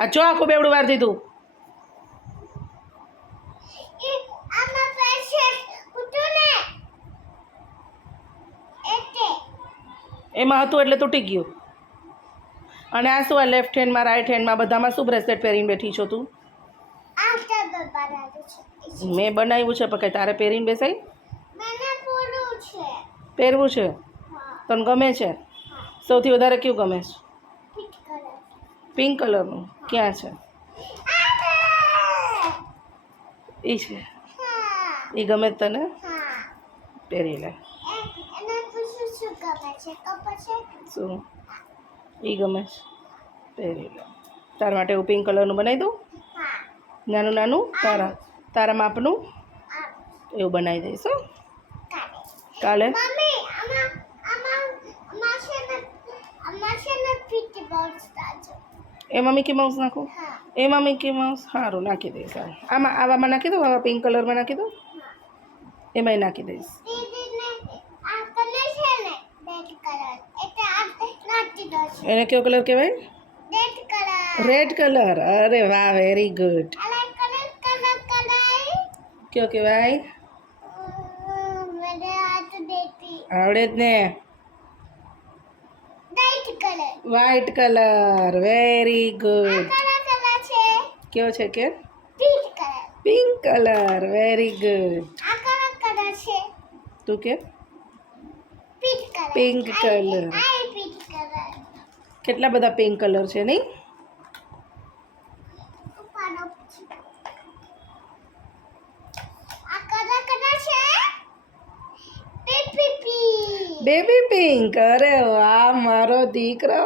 આ જો આખું બેવડું વાર દીધું. એમાં હતું એટલે તૂટી ગયું. અને આ શું આ લેફ્ટ હેન્ડમાં રાઈટ હેન્ડમાં બધામાં શું બ્રેસલેટ પહેરીને બેઠી છો તું? મેં બનાવ્યું છે પણ કંઈ તારે પહેરીને બેસાય? પહેરવું છે? તને ગમે છે? સૌથી વધારે કયું ગમે છે? પિંક કલરનું. ક્યાં છે? એ છે. એ ગમે જ તને? પહેરી લે. શું એ ગમે છે? પહેરી લે. તારા માટે એવું પિંક કલરનું બનાવી દઉં? નાનું નાનું તારા માપનું એવું બનાવી દઈશ. હો કાલે એમાં મિકી માઉસ નાખું? એમાં મિકી માઉસ સારું નાખી દઈશ. આમાં આવામાં નાખી દઉં? આવા પિંક કલરમાં નાખી દઉં? એમાંય નાખી દઈશ. એને કયો કલર કહેવાય? Red colour. અરે વાહ, વેરી ગુડ. કયો કહેવાય? આવડે જ ને. White colour. Very good. કયો છે કે? Pink colour. Very good. તું કે? Pink colour. કેટલા બધા પિંક કલર છે નહીં? Baby pink. અરે વાહ મારો દીકરો.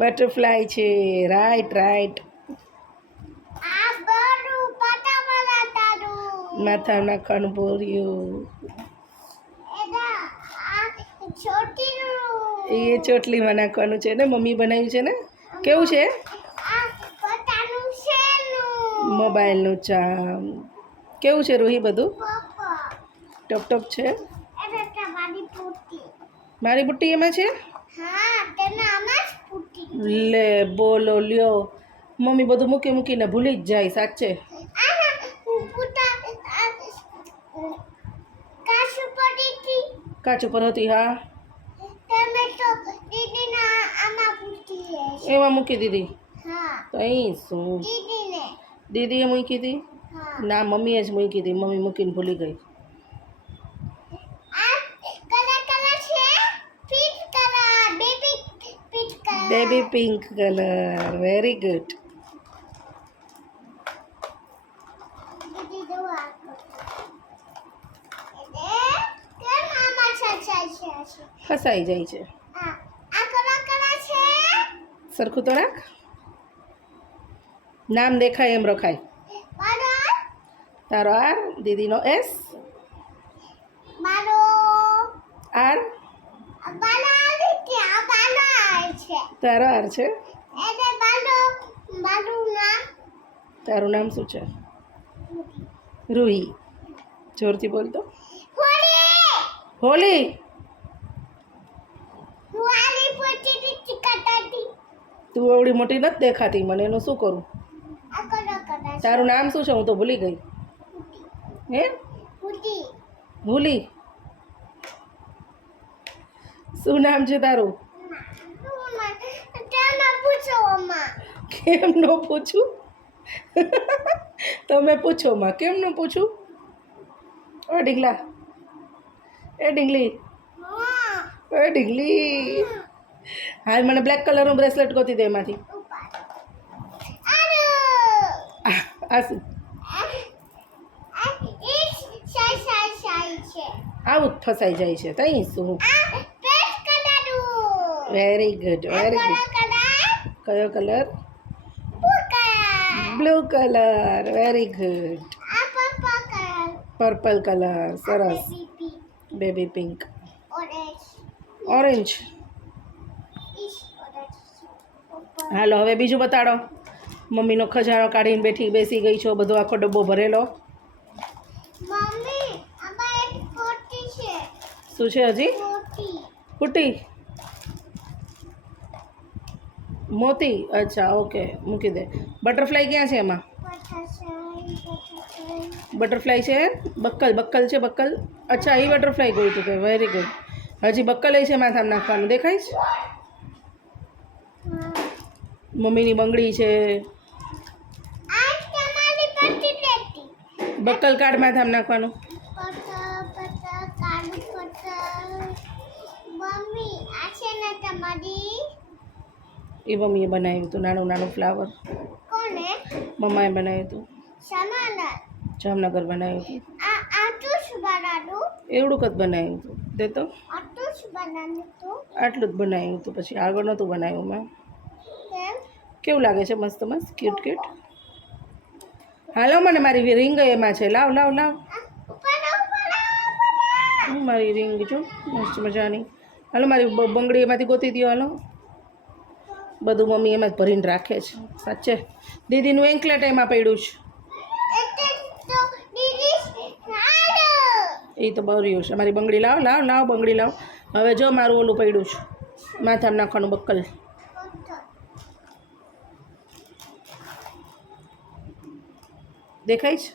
બટરફ્લાય છે. Right right. માથા નાખવાનું બોર્યું. એ ચોટલીમાં નાખવાનું છે ને. મમ્મી બનાવ્યું છે ને. કેવું છે? મોબાઈલનું ચામ. કેવું છે રૂહી? બધું ટપ ટપ છે. મારી બુટ્ટી એમાં છે? લે બોલો લ્યો. મમ્મી બધું મૂકી મૂકીને ભૂલી જ જાય. સાચે કાચ ઉપર હતી. હા એમાં મૂકી દીધી. તો અહીં શું દીદીએ મૂકી હતી? ના મમ્મીએ જ મૂકી હતી. મમ્મી મૂકીને ભૂલી ગઈ. Baby pink colour. Very good. ફસાઈ જાય છે. સરખું તો રાખ. નામ દેખાય એમ રખાય. તારો આર, દીદીનો એસ, આર તારો આર છે. તારું નામ શું છે? રૂહી. જોરથી બોલતો. હોલી. તું એવડી મોટી નથી દેખાતી મને. એનું શું કરું? તારું નામ શું છે? હું તો ભૂલી ગઈ. હે ભૂલી? શું નામ છે તારું? કેમ ન પૂછું? તમે પૂછો માં. કેમ ન પૂછું? ઓ ઢીંગલા. એ ઢીંગલી. ઓ ઢીંગલી. હાલ મને બ્લેક કલરનું બ્રેસલેટ ગોતી દે એમાંથી. આ શું? આવું જ ફસાઈ જાય છે. તઈ શું? Very good. Very good. કયો colour? Blue colour. Very good. Purple colour. સરસ. Baby pink. ઓરેન્જ. હાલો હવે બીજું બતાડો. મમ્મીનો ખજાનો કાઢીને બેસી ગઈ છો. બધો આખો ડબ્બો ભરેલો. શું છે હજી? ફૂટી. મોતી અચ્છા ઓકે મૂકી દે. બટરફ્લાય ક્યાં છે એમાં? બટરફ્લાય છે બક્કલ બક્કલ છે બક્કલ. અચ્છા એ બટરફ્લાય ગોઈતું તે વેરી ગુડ. હજી બક્કલ છે માથામાં નાખવાનું દેખાય છે. મમ્મીની બંગડી છે. બક્કલ કાઢ માથામાં નાખવાનું. એ મમ્મીએ બનાવ્યું હતું નાનું નાનું ફ્લાવર. મમ્માએ બનાવ્યું હતું. જામનગર બનાવ્યું હતું. એવડું કદ બનાવ્યું હતું તે તો આટલું જ બનાવ્યું હતું. પછી આગળ નહોતું બનાવ્યું મેં. કેવું લાગે છે? મસ્ત મસ્ત ક્યુટ ક્યુટ. હાલો મને મારી રિંગ એમાં છે. લાવ લાવ લાવ મારી રિંગ જો મસ્ત મજાની. હાલો મારી બંગડી એમાંથી ગોતી દો. હાલો બધું મમ્મી એમાં જ ભરીને રાખે છે. સાચે દીદીનું એન્કલેટ એમાં પડ્યું છે. એ તો બર્યું છે. મારી બંગડી લાવ લાવ લાવ બંગડી લાવ. હવે જો મારું ઓલું પડ્યું છે માથામાં નાખવાનું બક્કલ. દેખાય છે?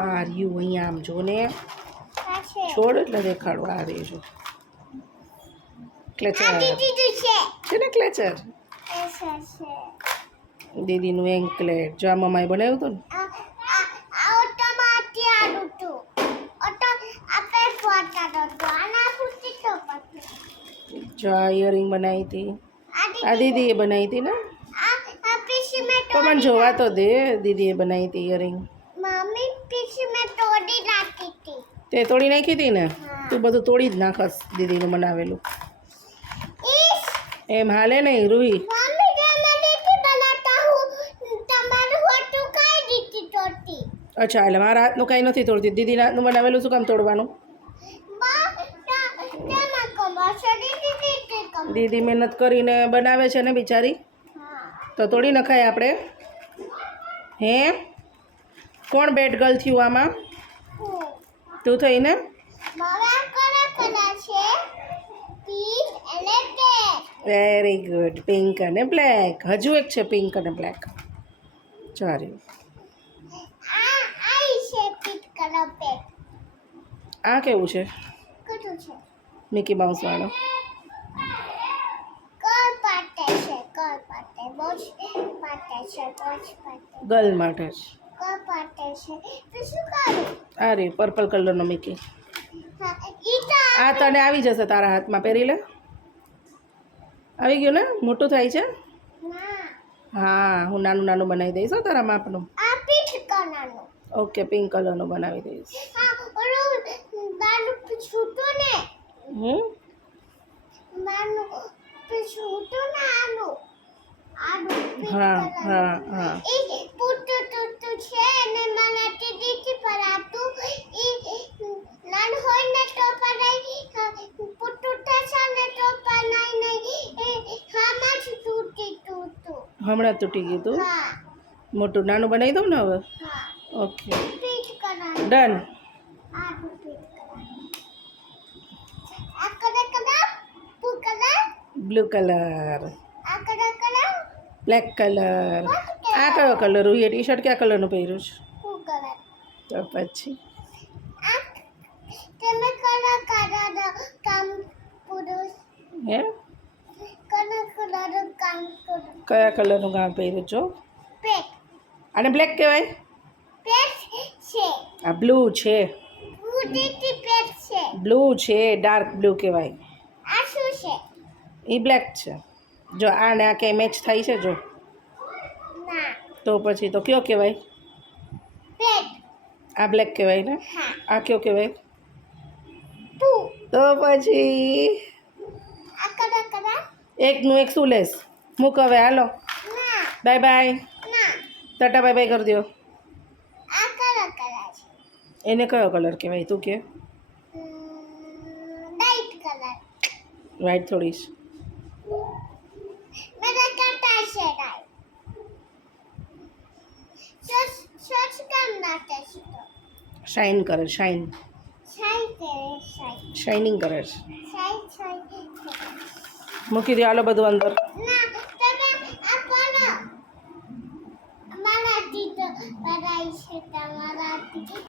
આ રહ્યું અહીંયા આમ જો ને છોડ એટલે દેખાડો. આ રે જો ક્લેચર છે ને ક્લેચર. દીદીનું એન્કલેટ જો આ મમ્માએ બનાવ્યું હતું ને. જો આ ઇયરિંગ બનાવી હતી આ દીદીએ બનાવી હતી ને. પણ જોવા તો દે. દીદીએ બનાવી હતી ઇયરિંગ. તે તોડી નાખી હતી ને. તું બધું તોડી જ નાખસ દીદીનું બનાવેલું. એમ હાલે નહીં રૂહી. અચ્છા એટલે મારા હાથનું કાંઈ નથી તોડતી. દીદીના હાથનું બનાવેલું શું કામ તોડવાનું? દીદી મહેનત કરીને બનાવે છે ને બિચારી. તો તોડી નખાય આપણે. હે કોણ બેડ ગર્લ થયું આમાં? તું થઈને. Very good. પિંક અને બ્લેક. હજુ એક છે પિંક અને બ્લેક. ચાર્યું. આ કેવું છે? મિકી માઉસ વાળો. ગર્લ માટે છે. આ રે પર્પલ કલરનો મિકી. આ તને આવી જશે તારા હાથમાં. પહેરી લે. આવી ગયું ને? મોટું થાય છે. હા હું નાનું નાનું બનાવી દઈશ હો તારા માપનું. ઓકે પિંક કલરનું બનાવી દઈશ. હા હા હા હમણાં તૂટી ગયું તું. મોટું નાનું બનાવી દઉં ને હવે. Okay done. Blue colour. Black colour. આ કયો કલર? એ ટી શર્ટ કયા કલરનું પહેર્યું છે? તો પછી હે કયા કલરનું ગાઉન પહેર્યું છો? આને બ્લેક કહેવાય? આ બ્લુ છે. બ્લુ છે ડાર્ક બ્લુ કહેવાય. એ બ્લેક છે. જો આ ને આ ક્યાંય મેચ થાય છે જો. તો પછી તો કયો કહેવાય? આ બ્લેક કહેવાય ને. આ કયો કહેવાય? તો પછી એકનું એક શું લેસ? મૂક હવે. હાલો bye bye. Tata bye bye કરી દો. એને કયો કલર કહેવાય તું કે? વ્હાઈટ થોડીશ. શાઇન કરે. શાઇનિંગ કરે છે. મૂકી દો હાલો બધું અંદર. બનાવીશું તમારાથી.